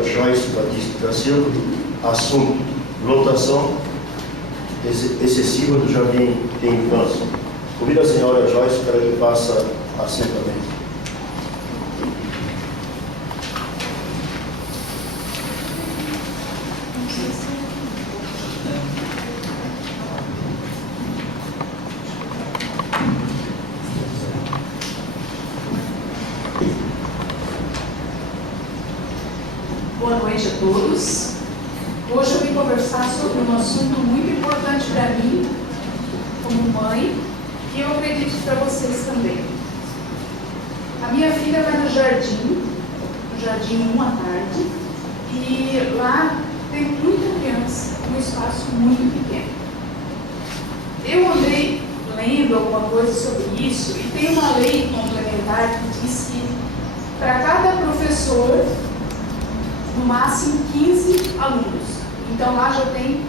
Joyce Batista da Silva, assunto: lotação excessiva do jardim de infância. Convido a senhora Joyce para que faça assentamento. Boa noite a todos. Hoje eu vim conversar sobre um assunto muito importante para mim, como mãe, e eu acredito para vocês também. A minha filha vai no jardim 1 à tarde, e lá tem muita criança, um espaço muito pequeno. Eu andei lendo alguma coisa sobre isso, e tem uma lei complementar que diz que para cada professor, no máximo 15 alunos. Então lá já tem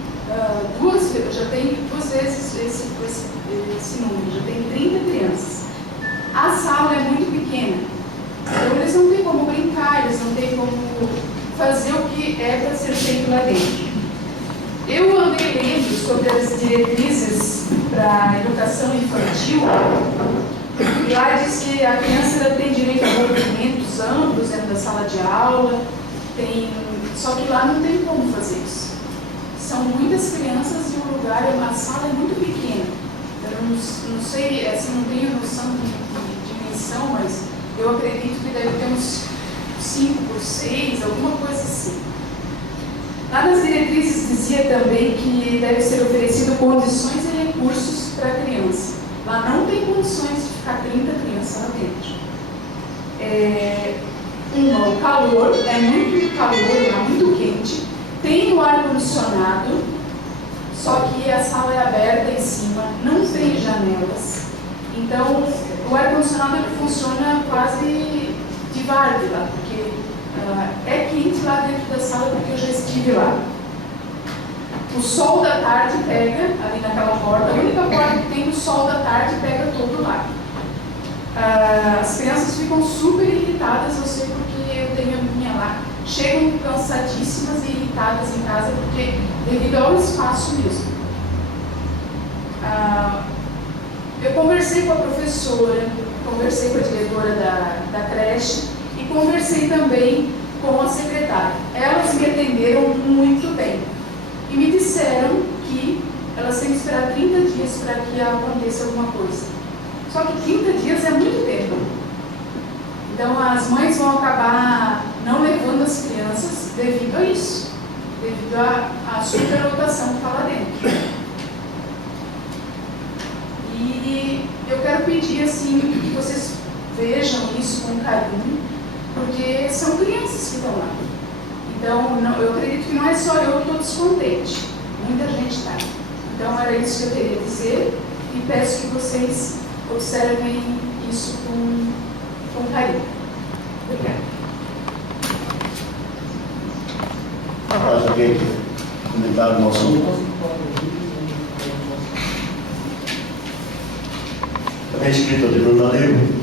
duas vezes esse número, já tem 30 crianças. A sala é muito pequena, então eles não têm como brincar, eles não têm como fazer o que é para ser feito lá dentro. Eu andei lendo sobre as diretrizes para a educação infantil, e lá diz que a criança tem direito a movimentos amplos dentro da sala de aula. Só que lá não tem como fazer isso. São muitas crianças e o lugar, a sala é muito pequena. Eu não sei, assim, não tenho noção de dimensão, mas eu acredito que deve ter uns 5 por 6, alguma coisa assim. Lá nas diretrizes dizia também que deve ser oferecido condições e recursos para a criança. Lá não tem condições de ficar 30 crianças lá dentro. O calor, é muito calor, muito quente, tem o ar-condicionado, só que a sala é aberta em cima, não tem janelas, então o ar-condicionado funciona quase de varde lá, porque é quente lá dentro da sala, porque eu já estive lá. O sol da tarde pega ali naquela porta, a única porta que tem o sol da tarde pega todo lá. As crianças ficam super irritadas, eu sei porque eu tenho a minha lá. Chegam cansadíssimas e irritadas em casa, porque devido ao espaço mesmo. Eu conversei com a professora, conversei com a diretora da creche e conversei também com a secretária. Elas me atenderam muito bem e me disseram que elas têm que esperar 30 dias para que aconteça alguma coisa. Só que 30 dias é muito tempo. Então as mães vão acabar não levando as crianças devido a isso, devido à superlotação que está lá dentro. E eu quero pedir assim que vocês vejam isso com carinho, porque são crianças que estão lá. Então eu acredito que não é só eu que estou descontente, muita gente está. Então era isso que eu queria dizer e peço que vocês observem isso com carinho. Obrigada. Mais alguém comentar no assunto? Também escrita de Bruna Leu.